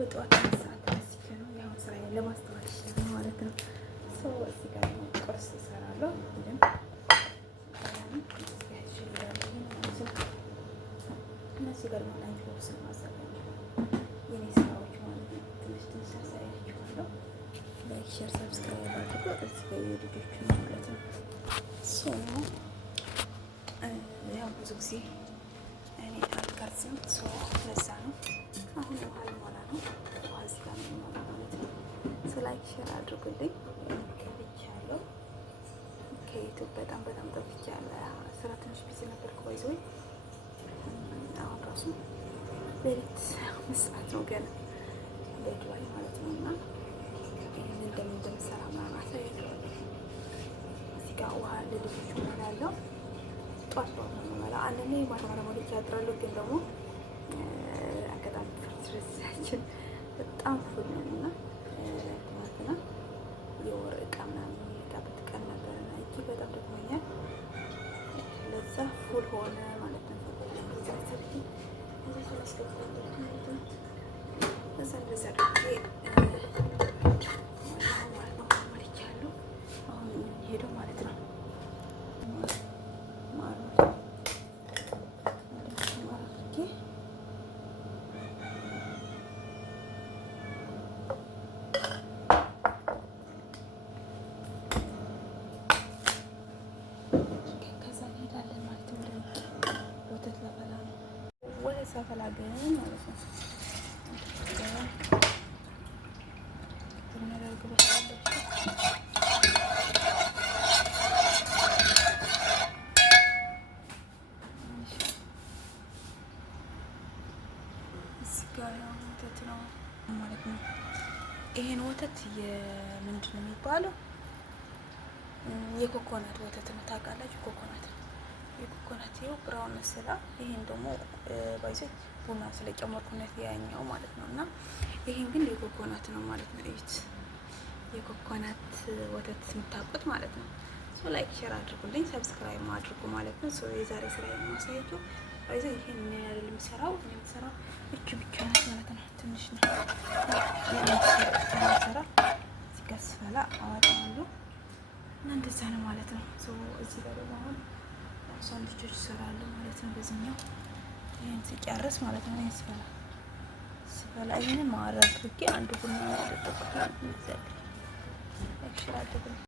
በጠዋት ሰዓት ተነስቼ ነው ያው ስራዬን ለማስተዋወቅ ማለት ነው። እዚህ ጋር ደግሞ ቁርስ እሰራለሁ። እነዚህ ጋር ማለት ልብስ ማዘጋጀት የኔ ስራዎች ማለት ነው። ትንሽ ትንሽ አሳያችኋለሁ። ላይክ፣ ሼር፣ ሰብስክራይብ አድርጉ። እዚህ ጋር የልጆቹ ማለት ነው። ያው ብዙ ጊዜ እኔ አልቀርጽም። ለዛ ነው አሁን ውሃ ልሞላ ነው። ውሃ እዚህ ጋር ልሞላ ማለት ነው። ላይክ ሼር አድርጉልኝ። ከብቻለሁ ከዩቱብ በጣም ጠፍቻለሁ። ስራ ትንሽ ቢዚ ነበርኩ። ባይዘው አሁን ራሱ ሌሊት 5 ሰዓት ነው ገና ቤት ላይ ማለት ነው። እና ይህን እንደምሰራ ምናምን አሳያችኋለሁ። እዚህ ጋር ውሃ ለልጆቹ እሞላለሁ። ጧት ነው የምሞላው። አንዳንዴ ማታ ሞልቼ አድራለሁ። ግን ደግሞ አጋጣሚ ፍርስራችን በጣም ፉል ነው እና ትናንትና የወር እቃ ምናምን የሚመጣበት ቀን ነበርና እጅግ በጣም ደክሞኛል። ለዛ ፉል ሆነ ማለት ነው። ሄደው ማለት ነው። ሳፈላ ግን ማለት ነው ወተት ነው ማለት ነው። ይሄን ወተት ምንድን ነው የሚባለው? የኮኮናት ወተት ነው። ታውቃላችሁ? የኮኮናት ይኸው ብራውን መስላ። ይሄን ደግሞ ባይዘ ቡና ስለጨመርኩነት ያኛው ማለት ነው። እና ይሄን ግን የኮኮናት ነው ማለት ነው። እዩት፣ የኮኮናት ወተት የምታውቁት ማለት ነው። ላይክ ሼር አድርጉልኝ፣ ሰብስክራይብ አድርጉ ማለት ነው። የዛሬ ስራ የማሳያችሁ ባይዘ ይሄን ምን ያህል የምሰራው እቺ ብቻ ናት ማለት ነው። ትንሽ ነው የምሰራ። እዚህ ጋር ስፈላ አወጣለሁ እና እንደዛ ነው ማለት ነው። እዚህ ጋር ደግሞ አሁን ሳንድዊቾች ይሰራሉ ማለት ነው። በዚህኛው ይሄን ሲጨርስ ማለት ነው። ይሄን ስፈላ ይሄን ማረግ አንድ ቡና ያደረኩት ማለት ነው።